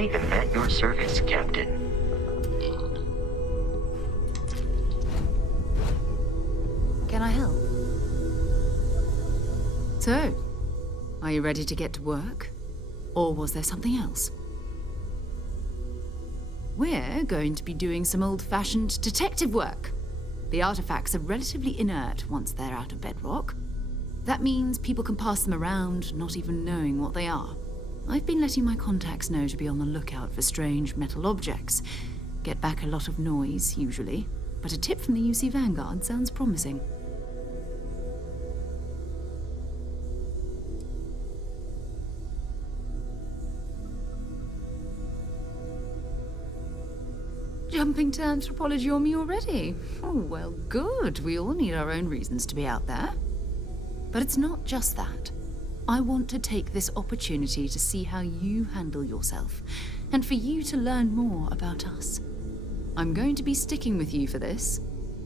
I am at your service, Captain. Can I help? So, are you ready to get to work? Or was there something else? We're going to be doing some old-fashioned detective work. The artifacts are relatively inert once they're out of bedrock. That means people can pass them around, not even knowing what they are. I've been letting my contacts know to be on the lookout for strange metal objects. Get back a lot of noise, usually, but a tip from the UC Vanguard sounds promising. Jumping to anthropology on me already? Oh, well, good. We all need our own reasons to be out there. But it's not just that. I want to take this opportunity to see how you handle yourself, and for you to learn more about us. I'm going to be sticking with you for this.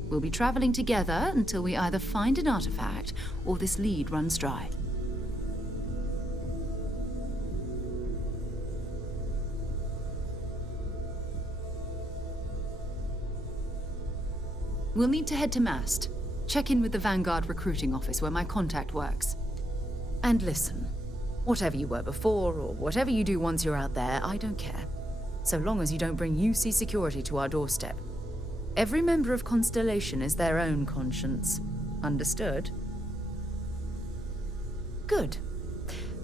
We'll be traveling together until we either find an artifact or this lead runs dry. We'll need to head to Mast. Check in with the Vanguard recruiting office where my contact works. And listen, whatever you were before, or whatever you do once you're out there, I don't care. So long as you don't bring UC security to our doorstep. Every member of Constellation is their own conscience. Understood? Good.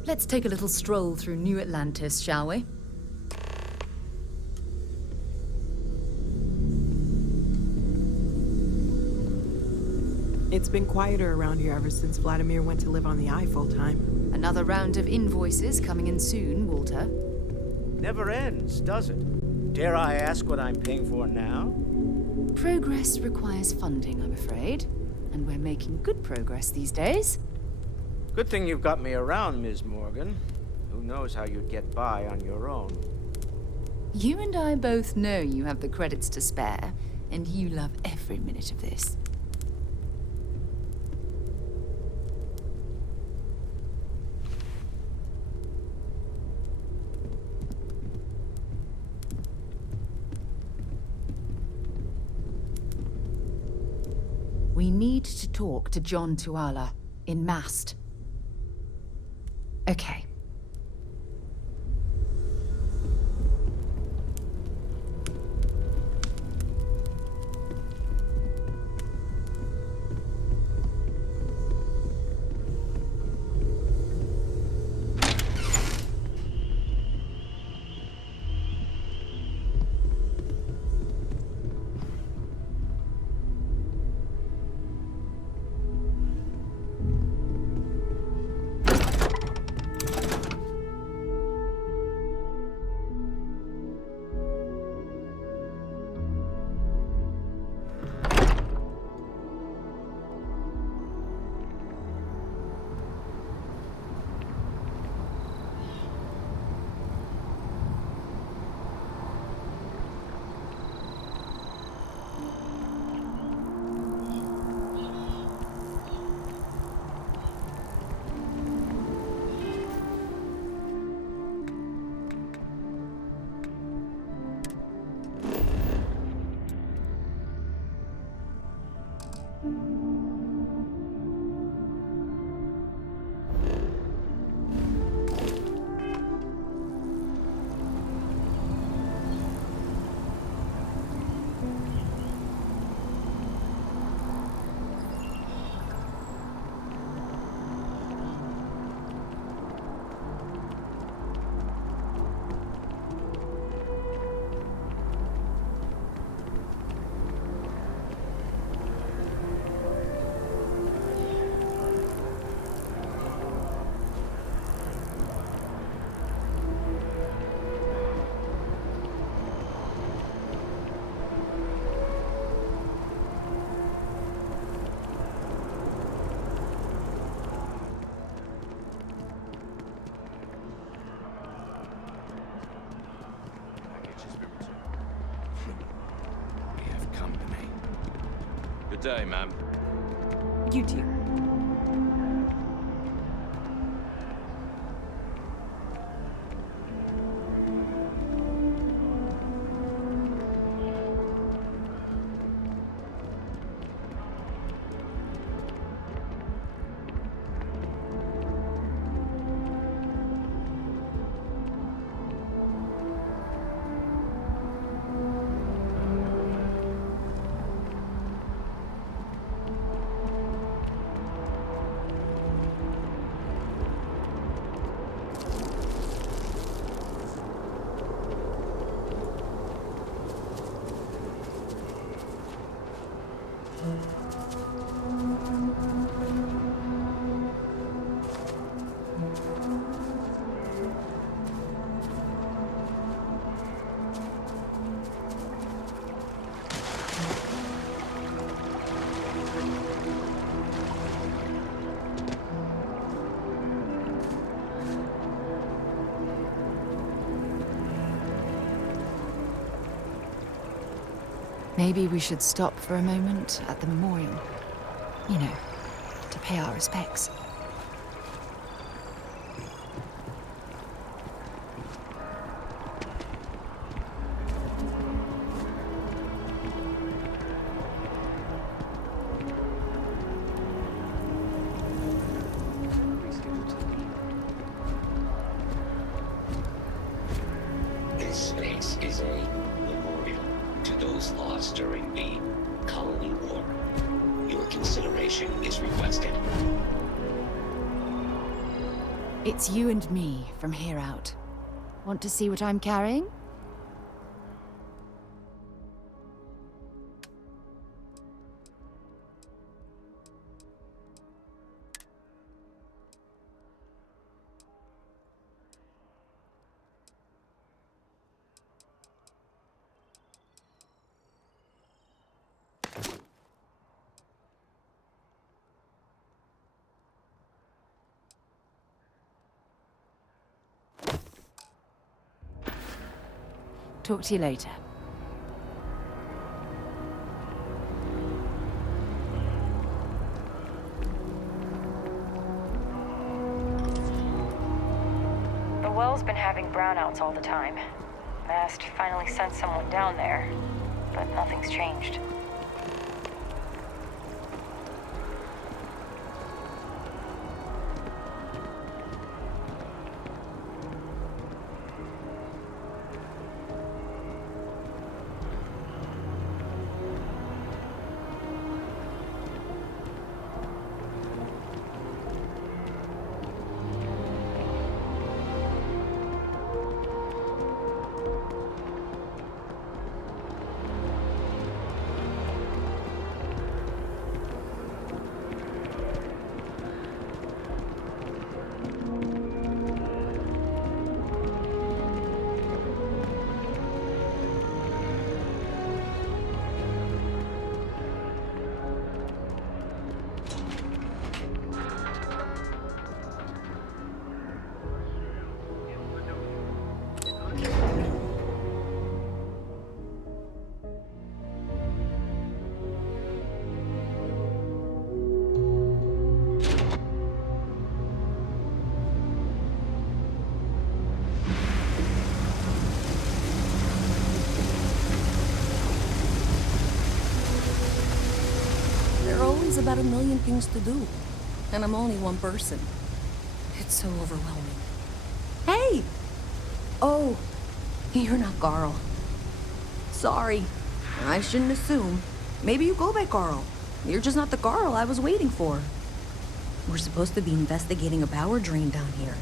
Let's take a little stroll through New Atlantis, shall we? It's been quieter around here ever since Vladimir went to live on the Eye full-time. Another round of invoices coming in soon, Walter. Never ends, does it? Dare I ask what I'm paying for now? Progress requires funding, I'm afraid. And we're making good progress these days. Good thing you've got me around, Ms. Morgan. Who knows how you'd get by on your own. You and I both know you have the credits to spare, and you love every minute of this. We need to talk to John Tuala in Mast. Okay. Good day, ma'am. You too. Maybe we should stop for a moment at the memorial. You know, to pay our respects. This space is a memorial to those lost during the Colony War. Your consideration is requested. It's you and me from here out. Want to see what I'm carrying? Talk to you later. The well's been having brownouts all the time. Mast finally sent someone down there, but nothing's changed. About a million things to do, and I'm only one person. It's so overwhelming. Hey! Oh, you're not Carl. Sorry, I shouldn't assume. Maybe you go by Carl. You're just not the Carl I was waiting for. We're supposed to be investigating a power drain down here.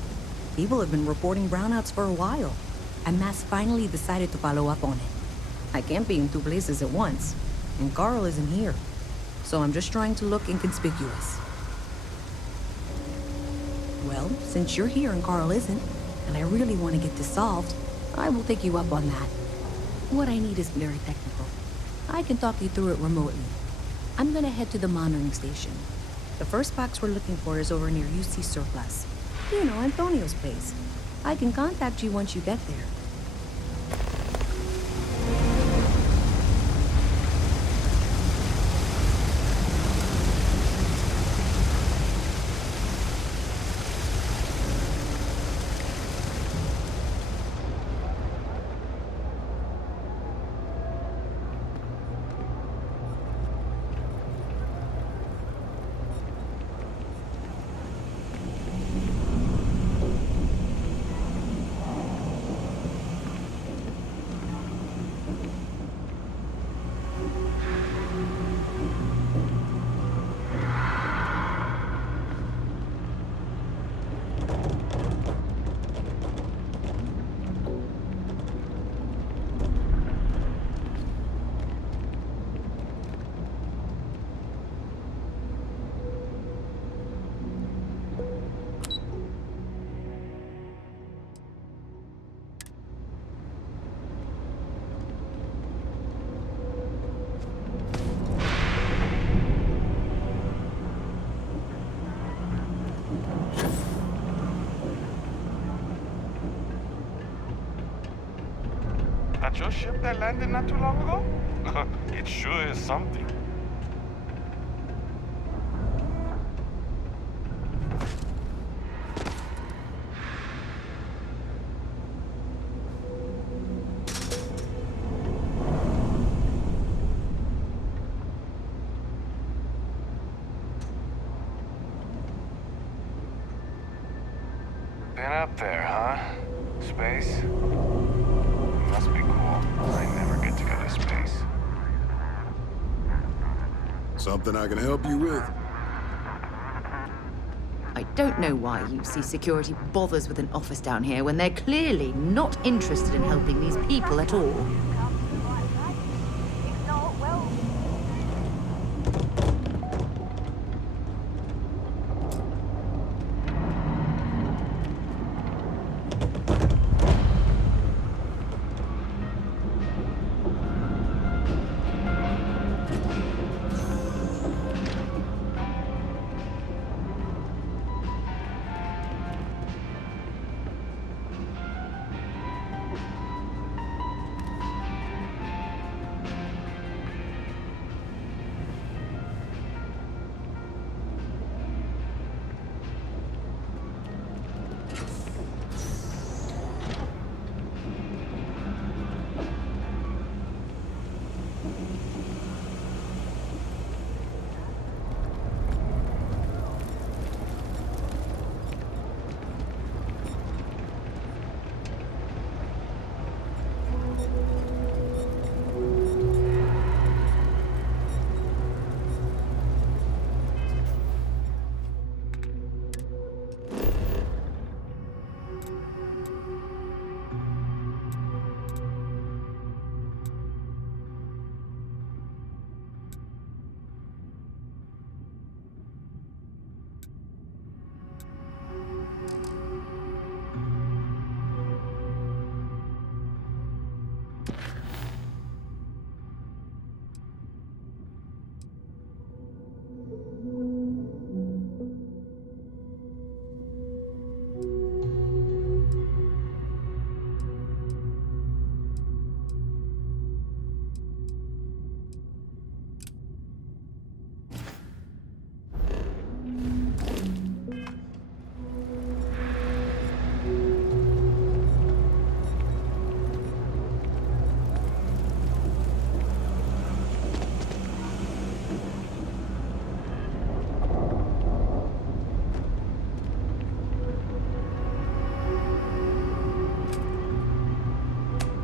People have been reporting brownouts for a while, and Mass finally decided to follow up on it. I can't be in two places at once, and Carl isn't here. So I'm just trying to look inconspicuous. Well, since you're here and Carl isn't, and I really want to get this solved, I will take you up on that. What I need is very technical. I can talk you through it remotely. I'm gonna head to the monitoring station. The first box we're looking for is over near UC Surplus. You know, Antonio's place. I can contact you once you get there. that your ship that landed not too long ago? It sure is something. Been up there, huh? Space? Must be cool. I never get to go to space. Something I can help you with? I don't know why UC Security bothers with an office down here when they're clearly not interested in helping these people at all.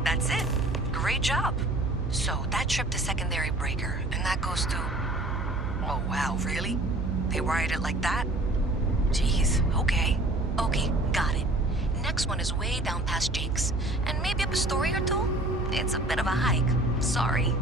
That's it. Great job. So, that trip to Secondary Breaker, and that goes to... Oh, wow, really? They wired it like that? Jeez, okay. Okay, got it. Next one is way down past Jake's. And maybe up a story or two? It's a bit of a hike. Sorry.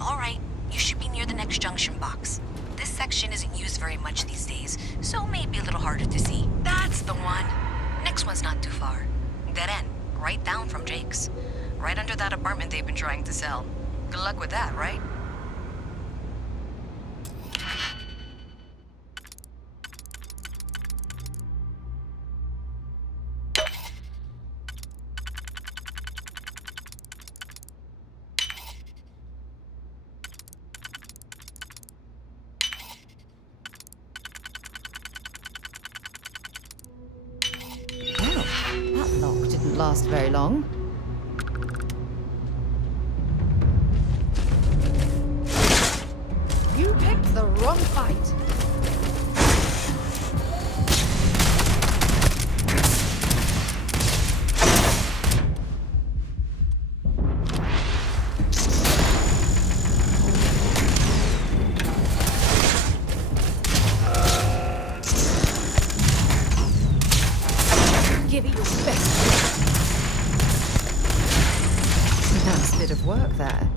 Alright, you should be near the next junction box. This section isn't used very much these days, so maybe a little harder to see. That's the one. Next one's not too far. Dead end. right down from Jake's. Right under that apartment they've been trying to sell. Good luck with that, right? Well, that lock didn't last very long. You picked the wrong fight. Give it your best. Nice bit of work there.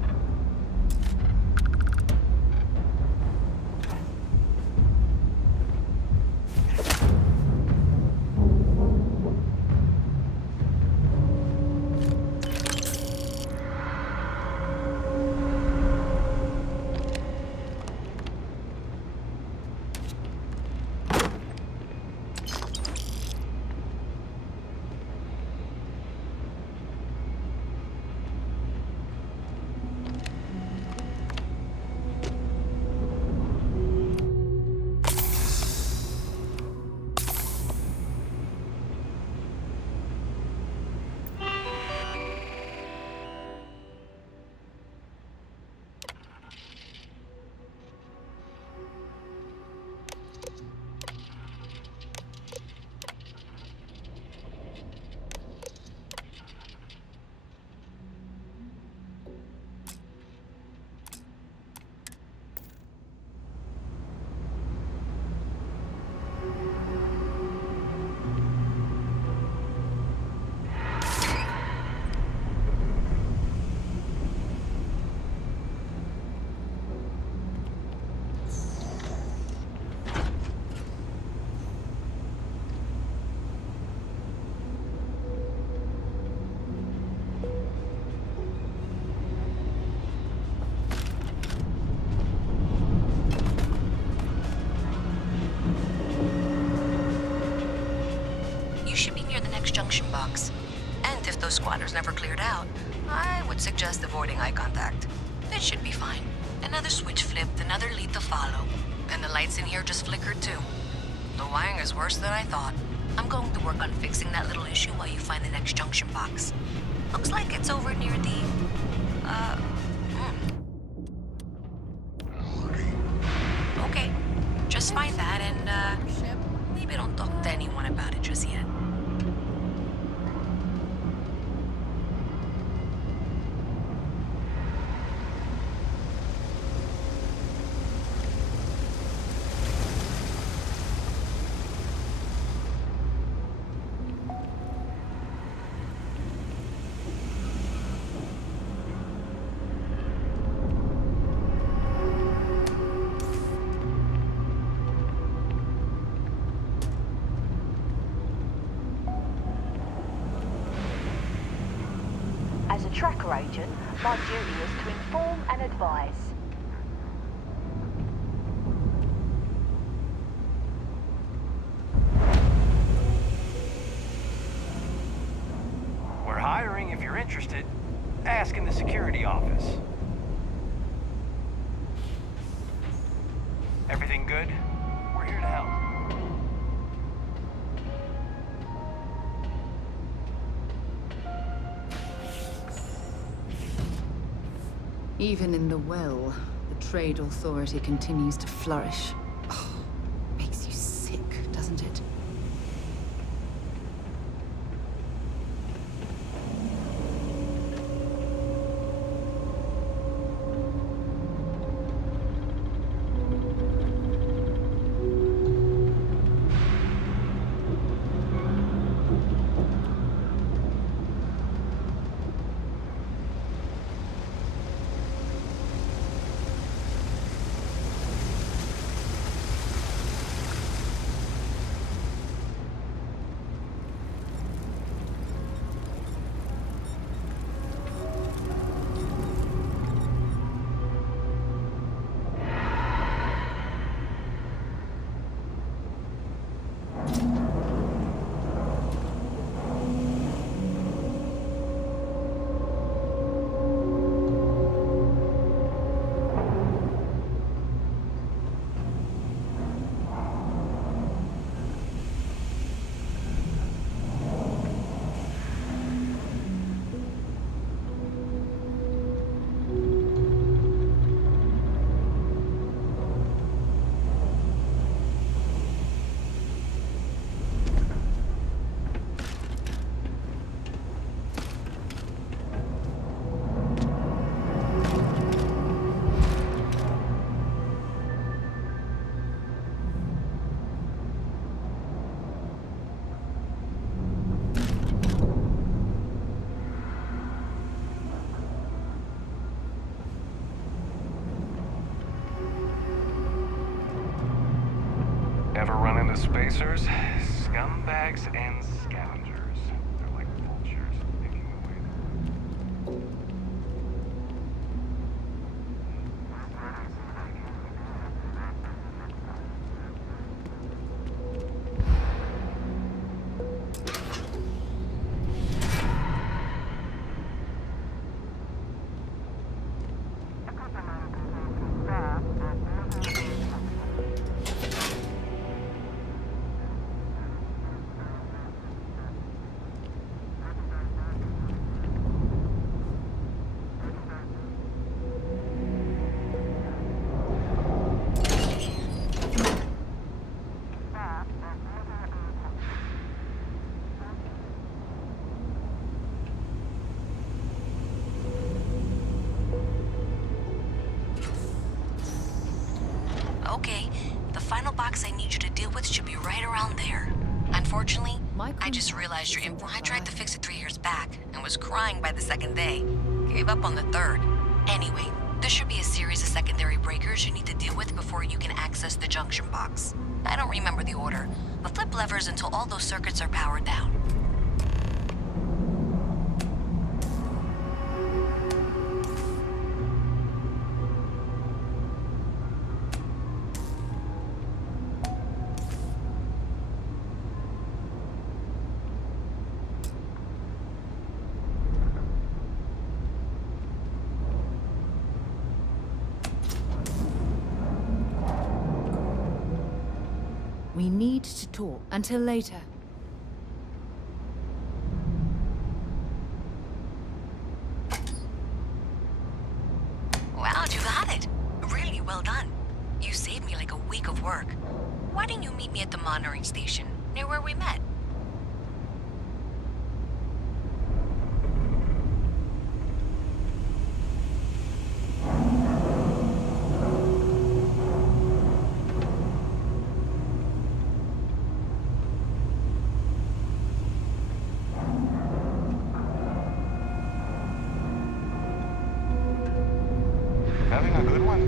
You should be near the next junction box. And if those squatters never cleared out, I would suggest avoiding eye contact. It should be fine. Another switch flipped, another lead to follow. And the lights in here just flickered too. The wiring is worse than I thought. I'm going to work on fixing that little issue while you find the next junction box. Looks like it's over near the... Okay, just find that and, maybe don't talk to anyone about it just yet. As a tracker agent, my duty is to inform and advise. We're hiring if you're interested. Ask in the security office. Everything good? We're here to help. Even in the well, the trade authority continues to flourish. Oh, makes you sick, doesn't it? Ever run into spacers? Scumbags and scavengers. They're like vultures, making away. Okay, the final box I need you to deal with should be right around there. Unfortunately, I just realized your info. I tried to fix it 3 years back and was crying by the second day. Gave up on the third. Anyway, there should be a series of secondary breakers you need to deal with before you can access the junction box. I don't remember the order, but flip levers until all those circuits are powered down. We need to talk. Until later. Wow, you got it. Really well done. You saved me like a week of work. Why didn't you meet me at the monitoring station, near where we met? Having a good one?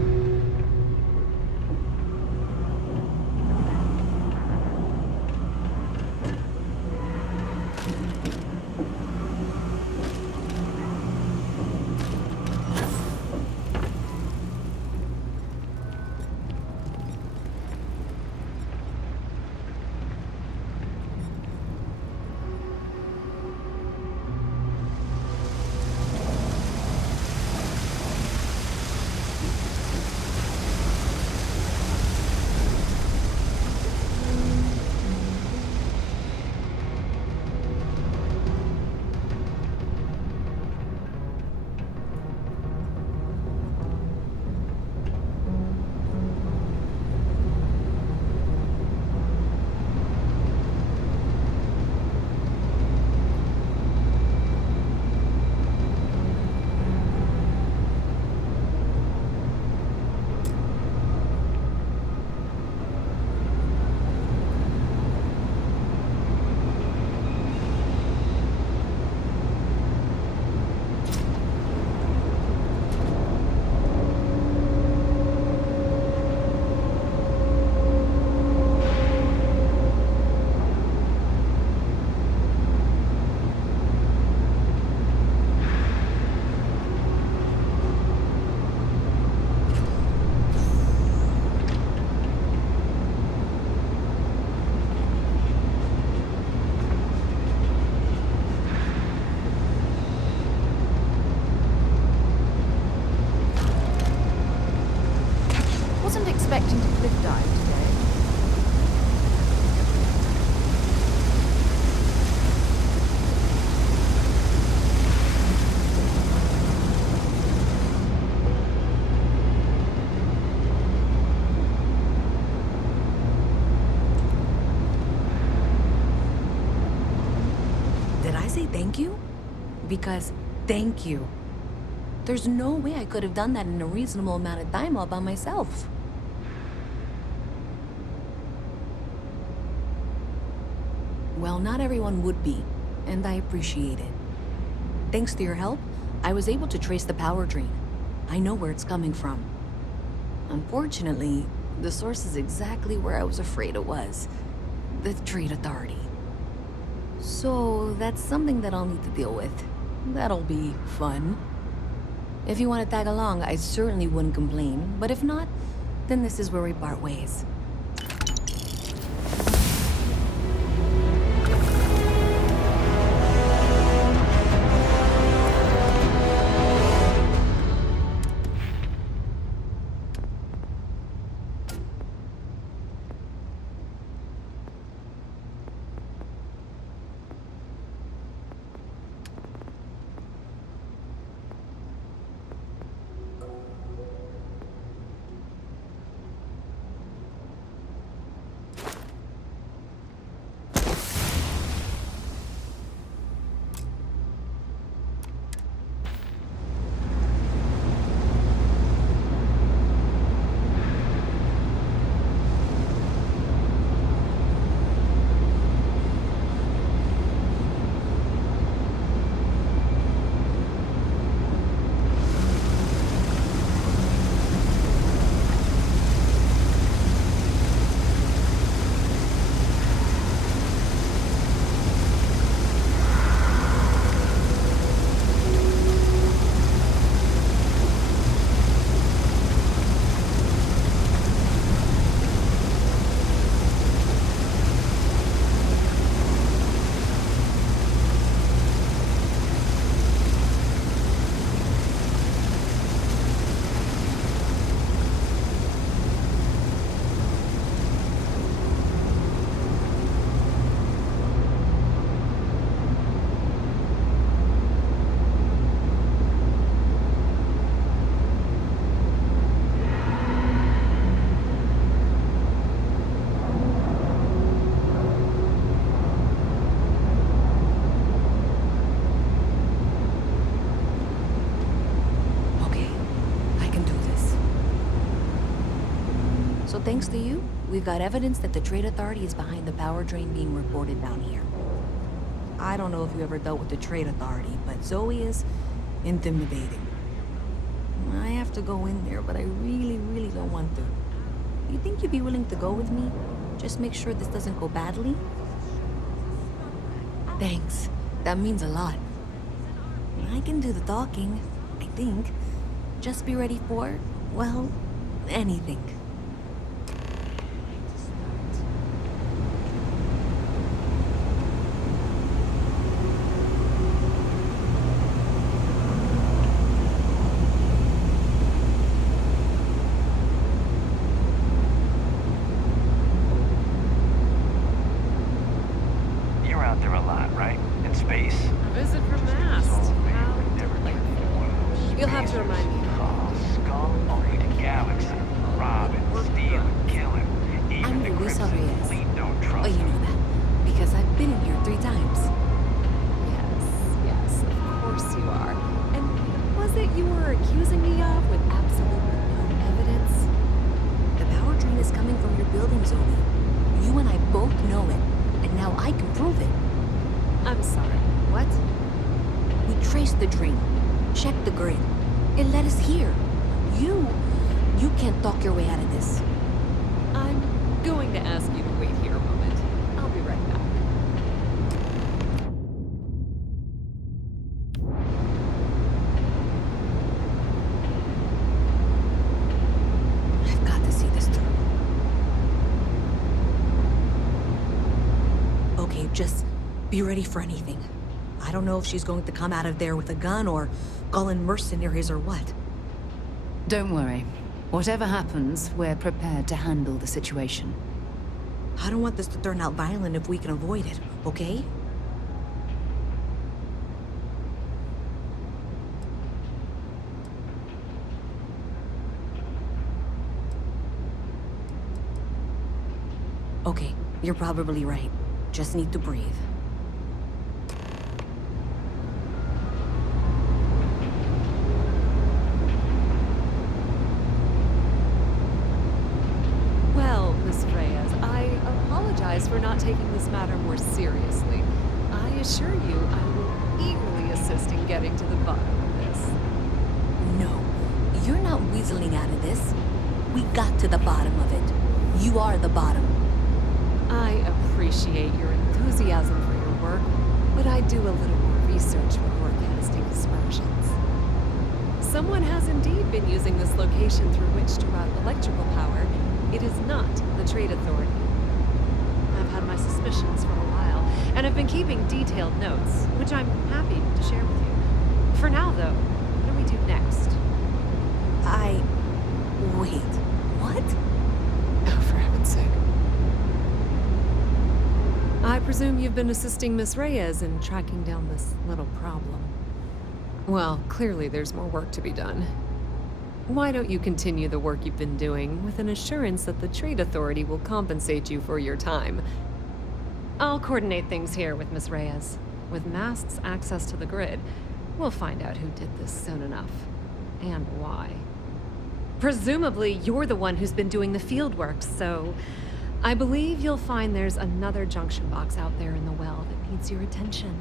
Wasn't expecting to cliff dive today. Did I say thank you? Because thank you. There's no way I could have done that in a reasonable amount of time all by myself. Well, not everyone would be, and I appreciate it. Thanks to your help, I was able to trace the power drain. I know where it's coming from. Unfortunately, The source is exactly where I was afraid it was. The Trade Authority. So, that's something that I'll need to deal with. That'll be fun. If you want to tag along, I certainly wouldn't complain. But if not, then this is where we part ways. Thanks to you, we've got evidence that the Trade Authority is behind the power drain being reported down here. I don't know if you ever dealt with the Trade Authority, but Zoe is intimidating. I have to go in there, but I really don't want to. You think you'd be willing to go with me? Just make sure this doesn't go badly? Thanks. That means a lot. I can do the talking, I think. Just be ready for, well, anything. Just be ready for anything. I don't know if she's going to come out of there with a gun or call in mercenaries or what. Don't worry. Whatever happens, we're prepared to handle the situation. I don't want this to turn out violent if we can avoid it, okay? Okay, you're probably right. Just need to breathe. Well, Miss Reyes, I apologize for not taking this matter more seriously. I assure you I will eagerly assist in getting to the bottom of this. No, you're not weaseling out of this. We got to the bottom of it. You are the bottom. I appreciate your enthusiasm for your work, but I'd do a little more research before casting aspersions. Someone has indeed been using this location through which to route electrical power. It is not the Trade Authority. I've had my suspicions for a while, and have been keeping detailed notes, which I'm happy to share with you. For now, though, what do we do next? Wait, what? Oh, for heaven's sake. I presume you've been assisting Miss Reyes in tracking down this little problem. Well, clearly there's more work to be done. Why don't you continue the work you've been doing with an assurance that the Trade Authority will compensate you for your time? I'll coordinate things here with Miss Reyes. With Mast's access to the grid, we'll find out who did this soon enough. And why. Presumably, you're the one who's been doing the field work, so I believe you'll find there's another junction box out there in the well that needs your attention.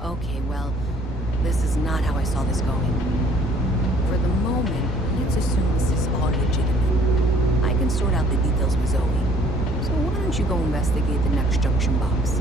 Okay, well, this is not how I saw this going. For the moment, let's assume this is all legitimate. I can sort out the details with Zoe. So why don't you go investigate the next junction box?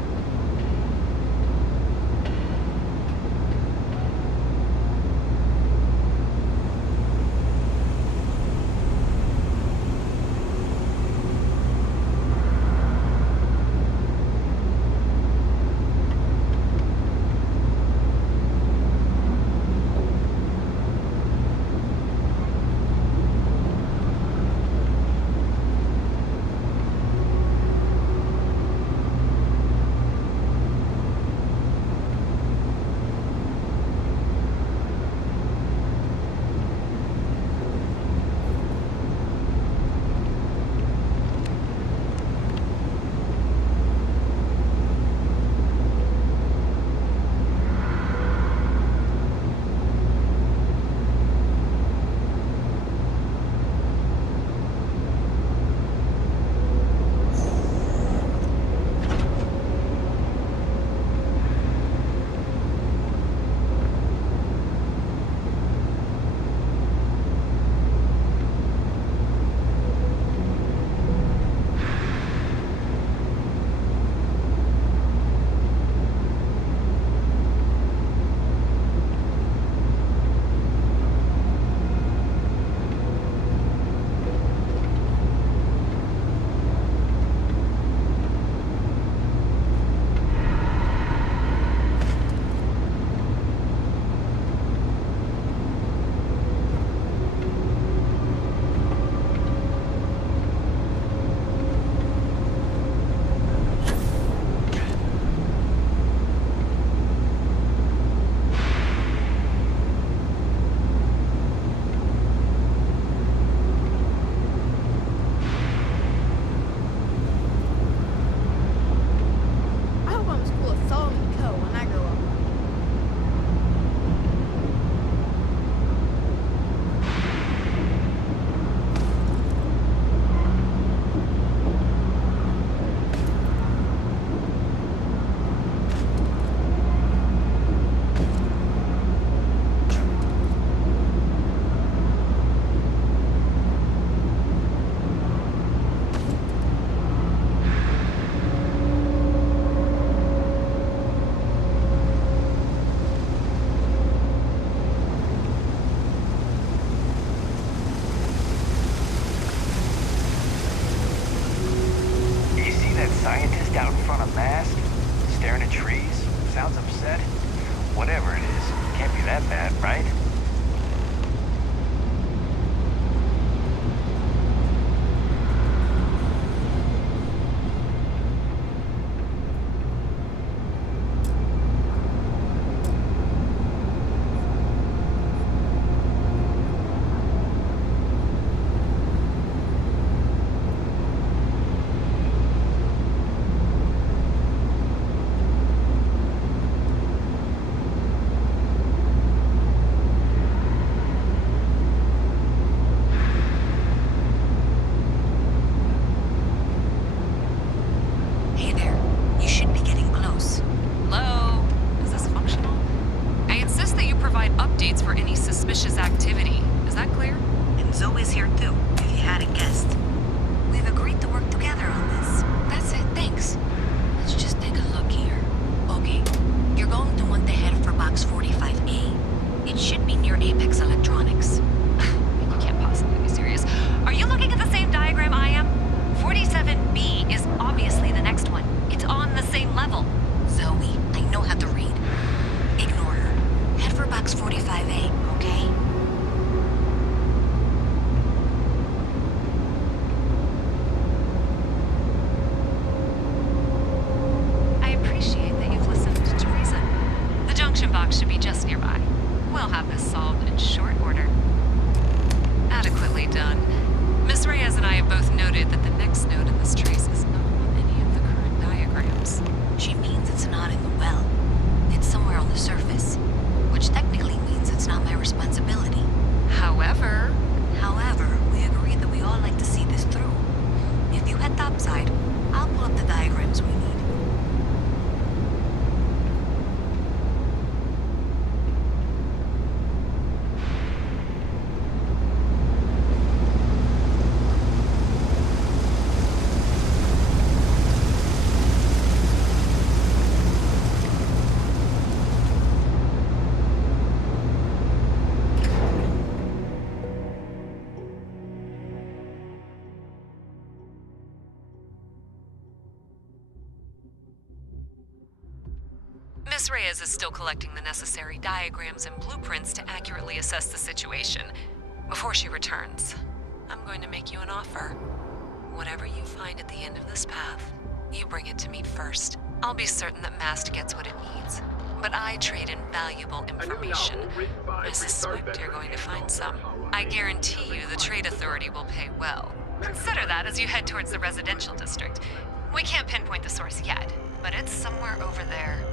noted that the next node in this trace is not on any of the current diagrams. She means it's not in the well. It's somewhere on the surface, which technically means it's not my responsibility. However, We agreed that we all like to see this through. If you head topside, I'll pull up the diagrams we need. Miss Reyes is still collecting the necessary diagrams and blueprints to accurately assess the situation. Before she returns, I'm going to make you an offer. Whatever you find at the end of this path, you bring it to me first. I'll be certain that Mast gets what it needs, but I trade in valuable information. I suspect you're going to find some. I guarantee you the Trade Authority will pay well. Consider that as you head towards the residential district. We can't pinpoint the source yet, but it's somewhere over there.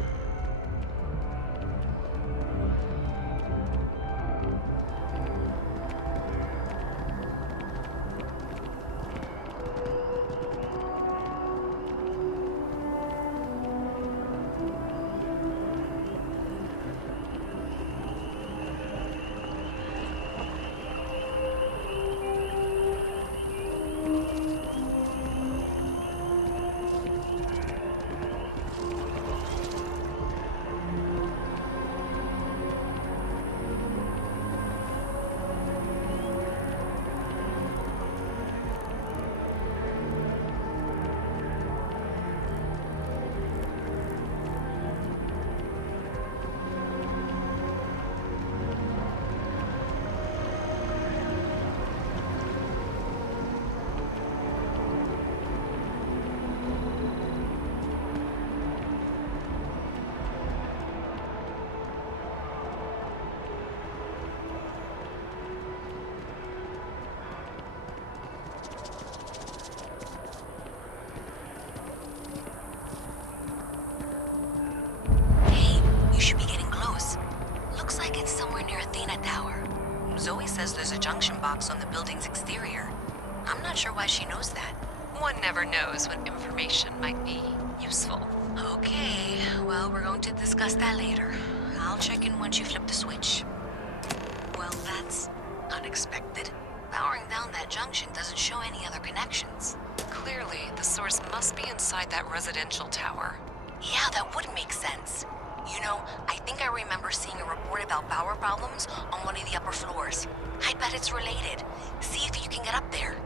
Zoe says there's a junction box on the building's exterior. I'm not sure why she knows that. One never knows when information might be useful. Okay, well, we're going to discuss that later. I'll check in once you flip the switch. Well, that's unexpected. Powering down that junction doesn't show any other connections. Clearly, the source must be inside that residential tower. Yeah, that would make sense. You know, I think I remember seeing a report about power problems on one of the upper floors. I bet it's related. See if you can get up there.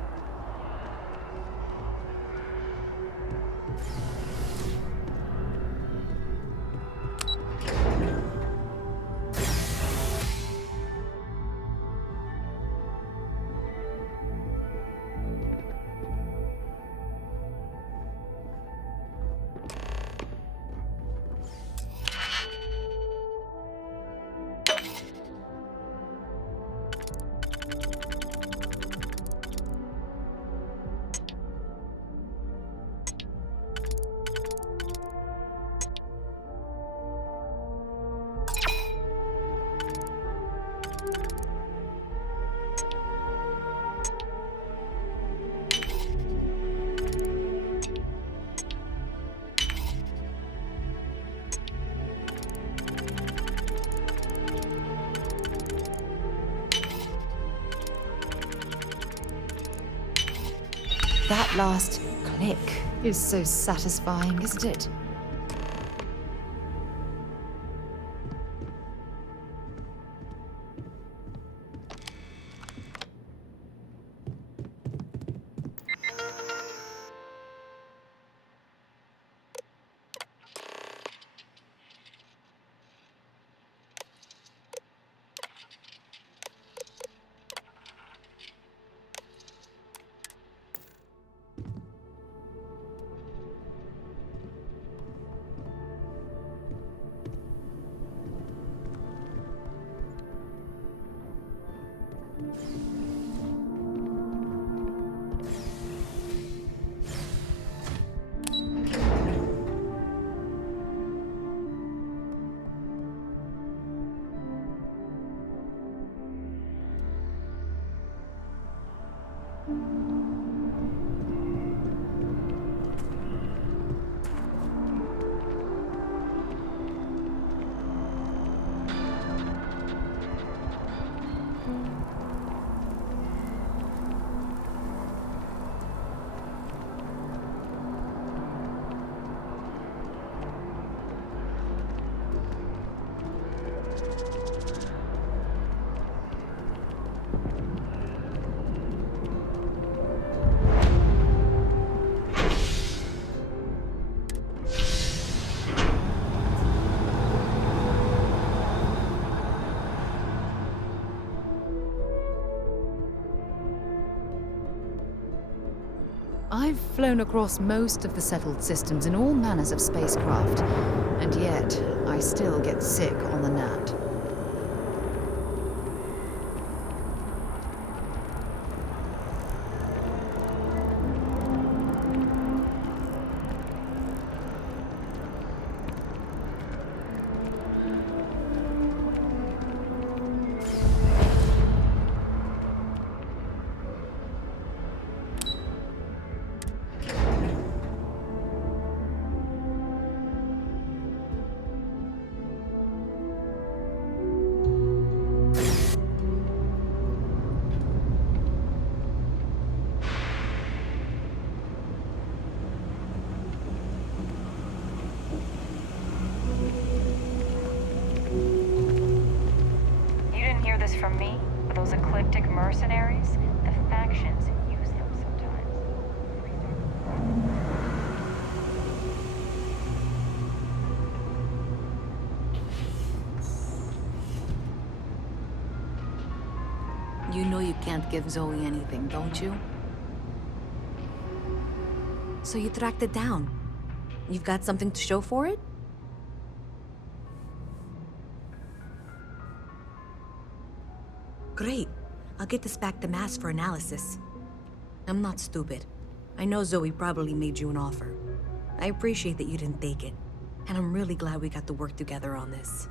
That last click is so satisfying, isn't it? I've flown across most of the settled systems in all manners of spacecraft, and yet I still get sick on the gnat. From me, but those eclectic mercenaries, the factions use them sometimes. You know you can't give Zoe anything, don't you? So you tracked it down. You've got something to show for it? Great. I'll get this back to Mass for analysis. I'm not stupid. I know Zoe probably made you an offer. I appreciate that you didn't take it. And I'm really glad we got to work together on this.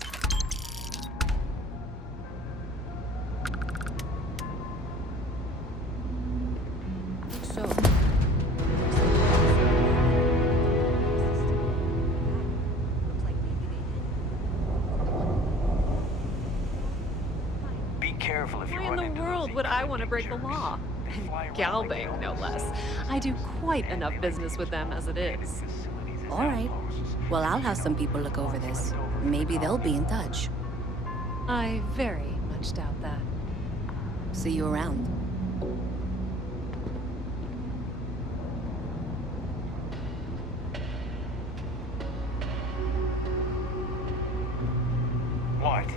So... Careful if you Why run in into the world those would I want to break the jerks. law? They fly around Galbank, like no less. dogs. I do quite enough And they business like with them as it is. facilities as All right. outposts. Well, I'll have some people look over this. Maybe they'll be in touch. I very much doubt that. See you around. What?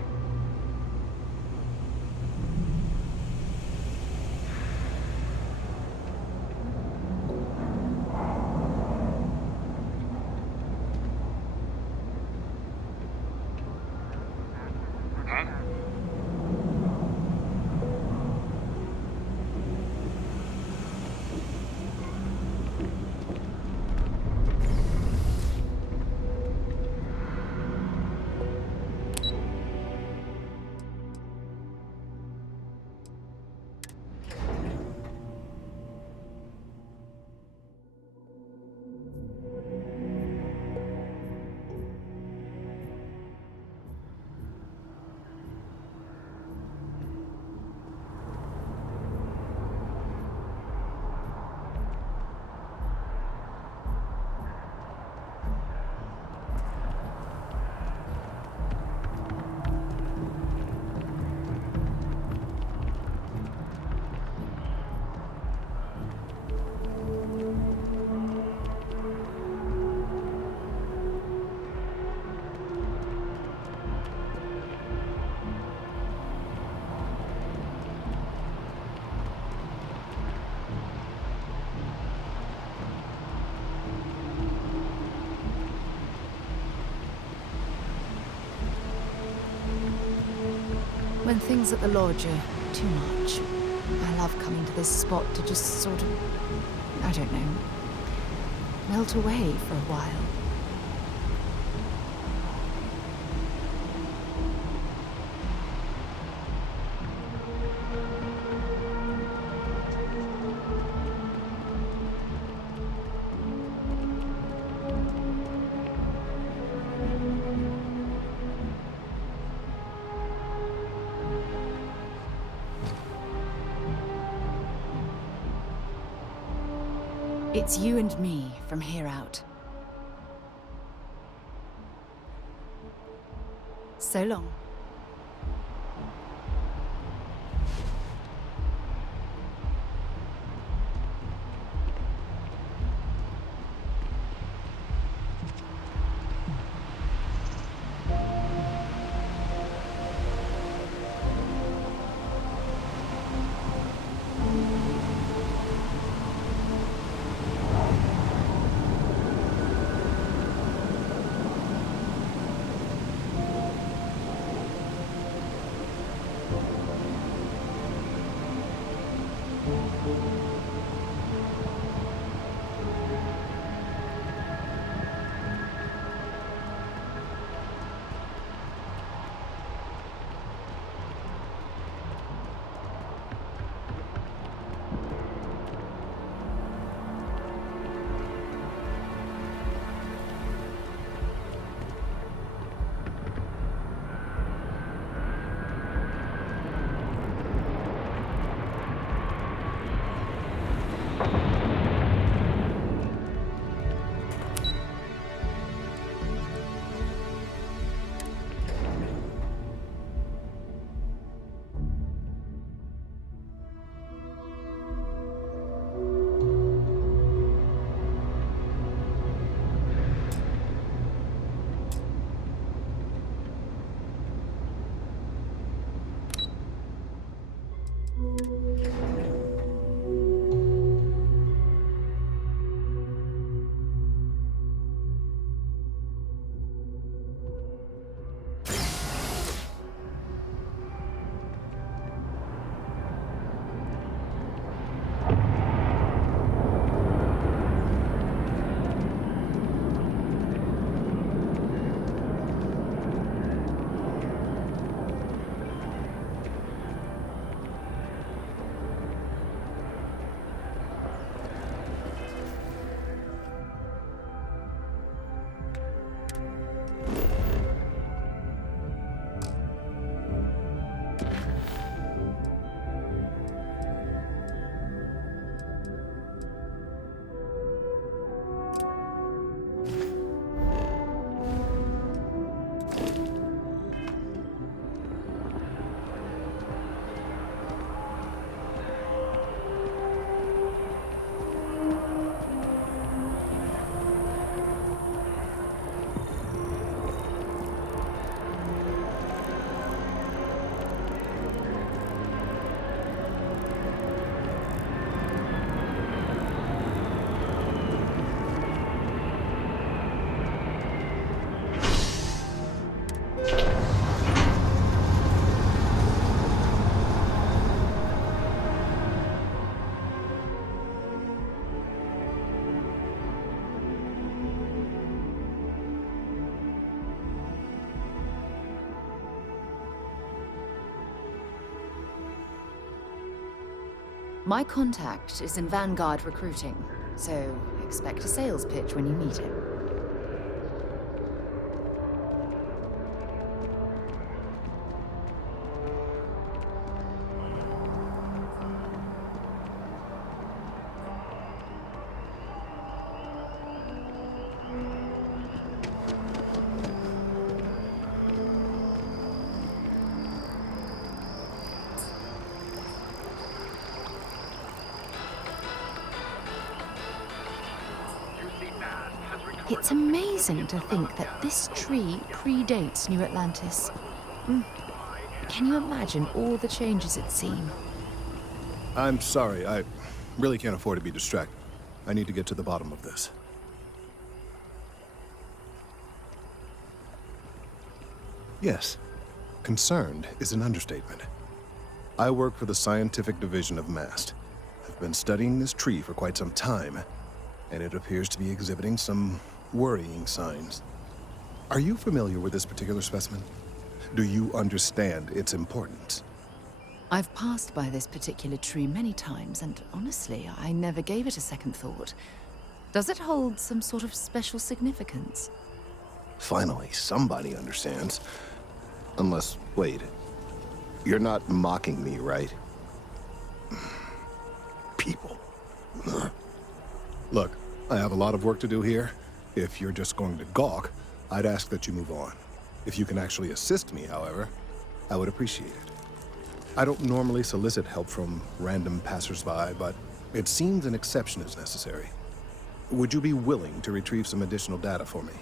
When things at the lodge are too much, I love coming to this spot to just sort of, I don't know, melt away for a while. It's you and me from here out. So long. My contact is in Vanguard recruiting, so expect a sales pitch when you meet him. It's amazing to think that this tree predates New Atlantis. Can you imagine all the changes it's seen? I'm sorry, I really can't afford to be distracted. I need to get to the bottom of this. Yes, concerned is an understatement. I work for the scientific division of MAST. I've been studying this tree for quite some time, and it appears to be exhibiting some worrying signs. Are you familiar with this particular specimen? Do you understand its importance? I've passed by this particular tree many times, and honestly, I never gave it a second thought. Does it hold some sort of special significance? Finally, somebody understands. Unless, wait, you're not mocking me, right? People. Look, I have a lot of work to do here. If you're just going to gawk, I'd ask that you move on. If you can actually assist me, however, I would appreciate it. I don't normally solicit help from random passersby, but it seems an exception is necessary. Would you be willing to retrieve some additional data for me?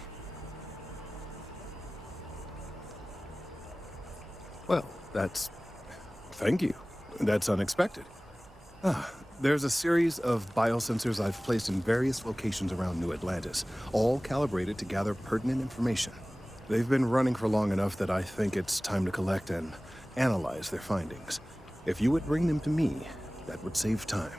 Well, thank you. That's unexpected. There's a series of biosensors I've placed in various locations around New Atlantis, all calibrated to gather pertinent information. They've been running for long enough that I think it's time to collect and analyze their findings. If you would bring them to me, that would save time.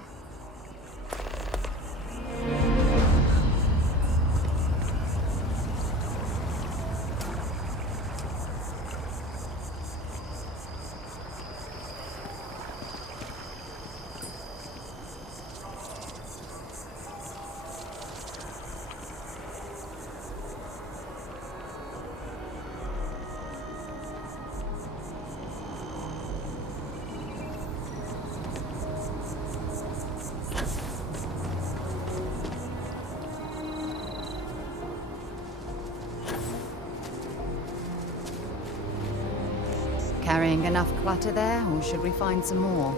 Carrying enough clutter there, or should we find some more?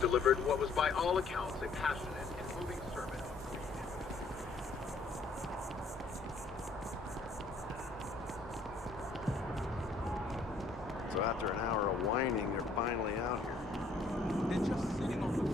Delivered what was by all accounts a passionate and moving sermon. So after an hour of whining, they're finally out here. They're just sitting on the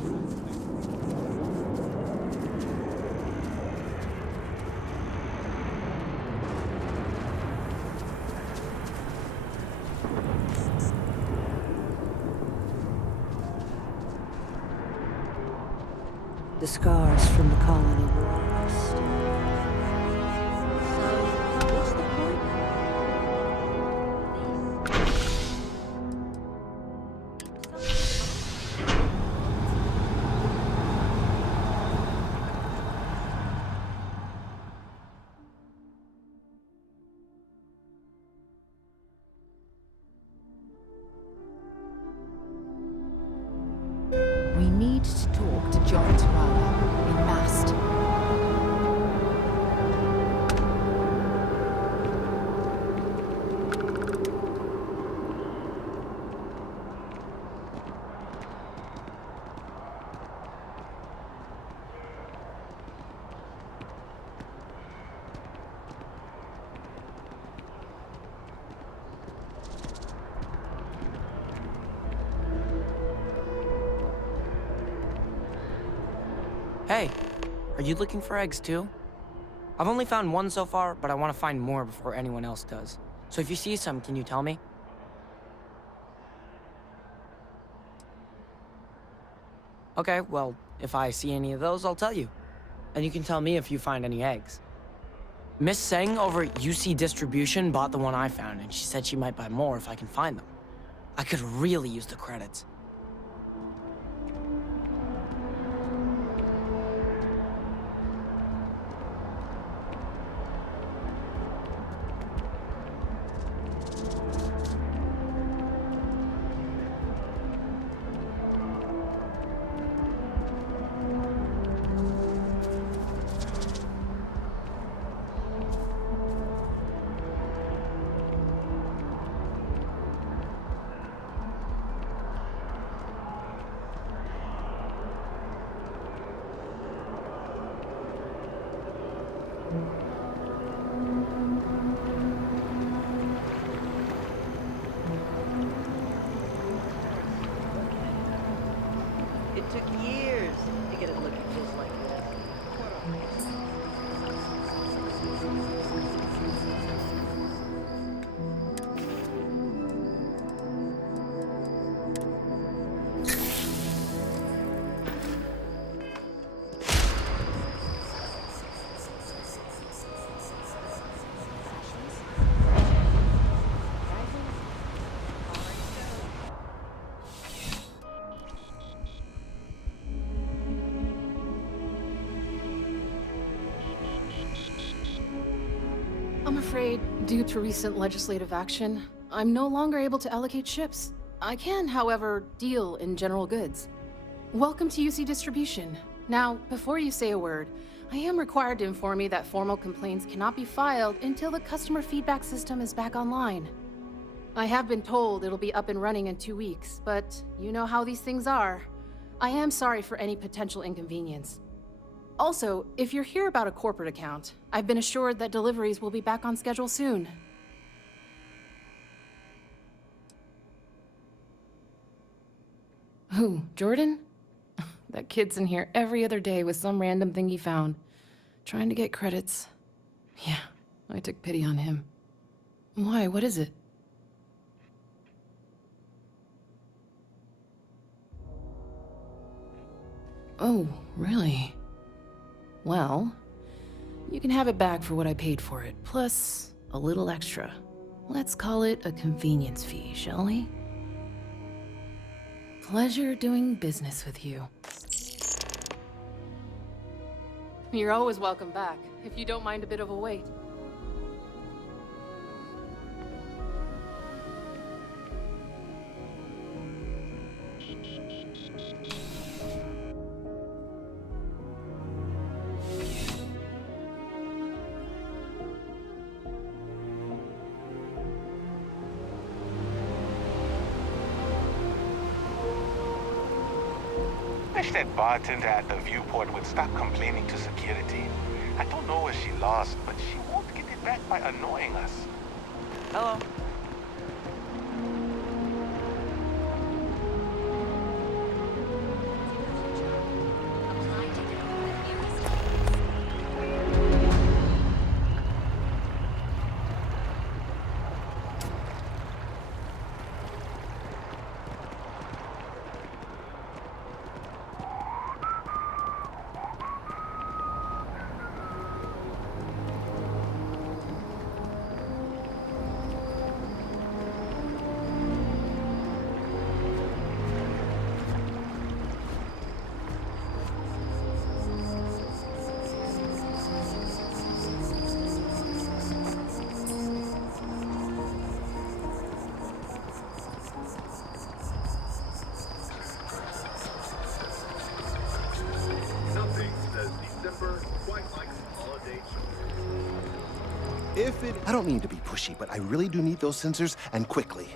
The scars from the colony wars. So, what's the point? Dr. John Terrara in Mast. Hey, are you looking for eggs too? I've only found one so far, but I want to find more before anyone else does. So if you see some, can you tell me? Okay, well, if I see any of those, I'll tell you. And you can tell me if you find any eggs. Miss Seng over at UC Distribution bought the one I found, and she said she might buy more if I can find them. I could really use the credits. It took years to get it looking just like this. I'm afraid, due to recent legislative action, I'm no longer able to allocate ships. I can, however, deal in general goods. Welcome to UC Distribution. Now, before you say a word, I am required to inform you that formal complaints cannot be filed until the customer feedback system is back online. I have been told it'll be up and running in 2 weeks, but you know how these things are. I am sorry for any potential inconvenience. Also, if you're here about a corporate account, I've been assured that deliveries will be back on schedule soon. Who, Jordan? That kid's in here every other day with some random thing he found, trying to get credits. Yeah, I took pity on him. Why, what is it? Oh, really? Well, you can have it back for what I paid for it, plus a little extra. Let's call it a convenience fee, shall we? Pleasure doing business with you. You're always welcome back, if you don't mind a bit of a wait. Wish that bartender at the viewport would stop complaining to security. I don't know where she lost, but she won't get it back by annoying us. Hello. I don't mean to be pushy, but I really do need those sensors, and quickly.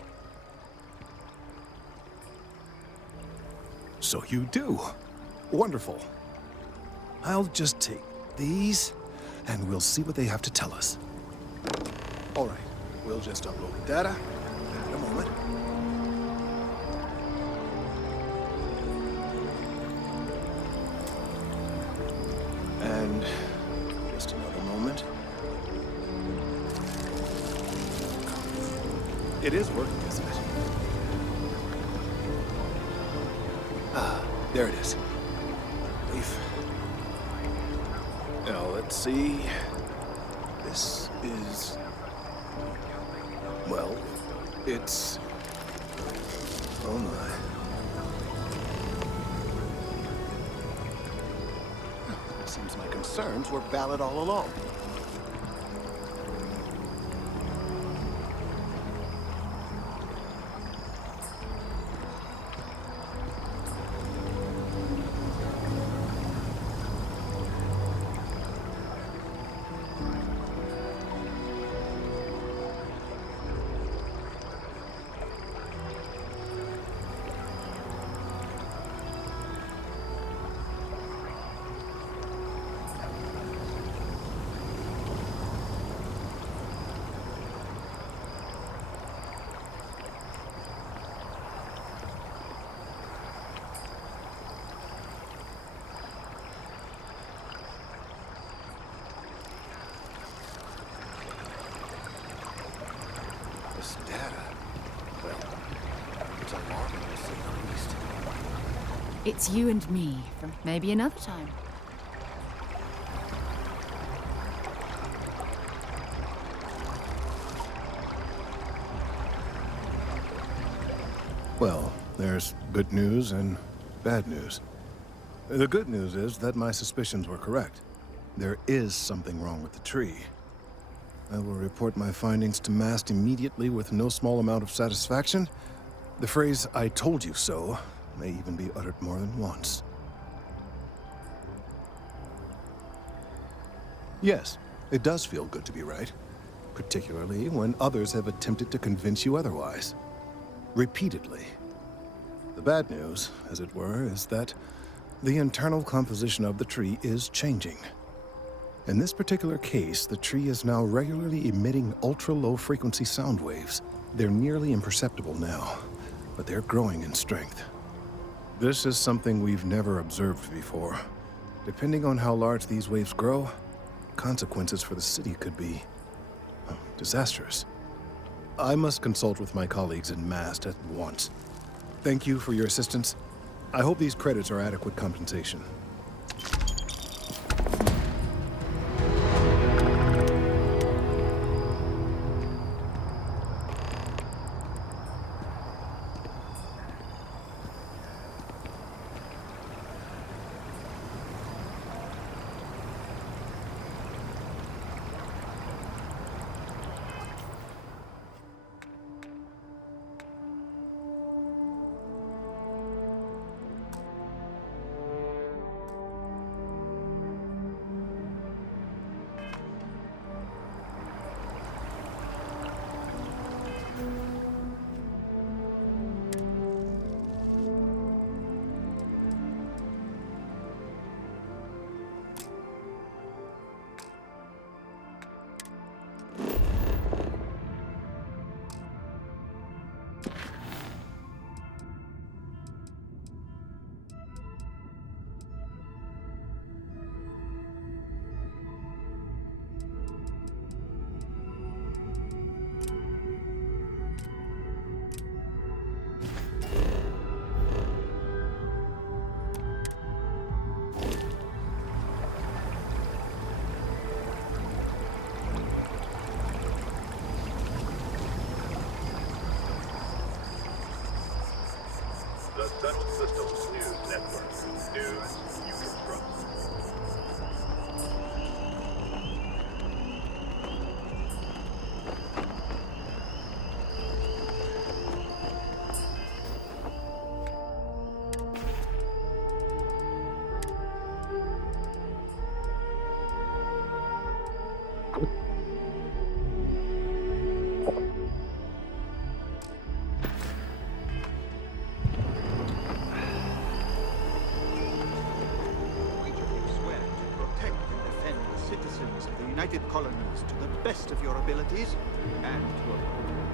So you do. Wonderful. I'll just take these, and we'll see what they have to tell us. All right, we'll just upload the data in a moment. And just another moment. It is working, isn't it? Ah, there it is. Leaf. Now, let's see. This is... well, it's... oh my. Seems my concerns were valid all along. This data, well, it's alarming to say the least. It's you and me from maybe another time. Well, there's good news and bad news. The good news is that my suspicions were correct. There is something wrong with the tree. I will report my findings to MAST immediately with no small amount of satisfaction. The phrase, "I told you so," may even be uttered more than once. Yes, it does feel good to be right, particularly when others have attempted to convince you otherwise. Repeatedly. The bad news, as it were, is that the internal composition of the tree is changing. In this particular case, the tree is now regularly emitting ultra-low frequency sound waves. They're nearly imperceptible now, but they're growing in strength. This is something we've never observed before. Depending on how large these waves grow, consequences for the city could be disastrous. I must consult with my colleagues in MAST at once. Thank you for your assistance. I hope these credits are adequate compensation. The Central Systems News Network. News you can trust. united colonies to the best of your abilities and to avoid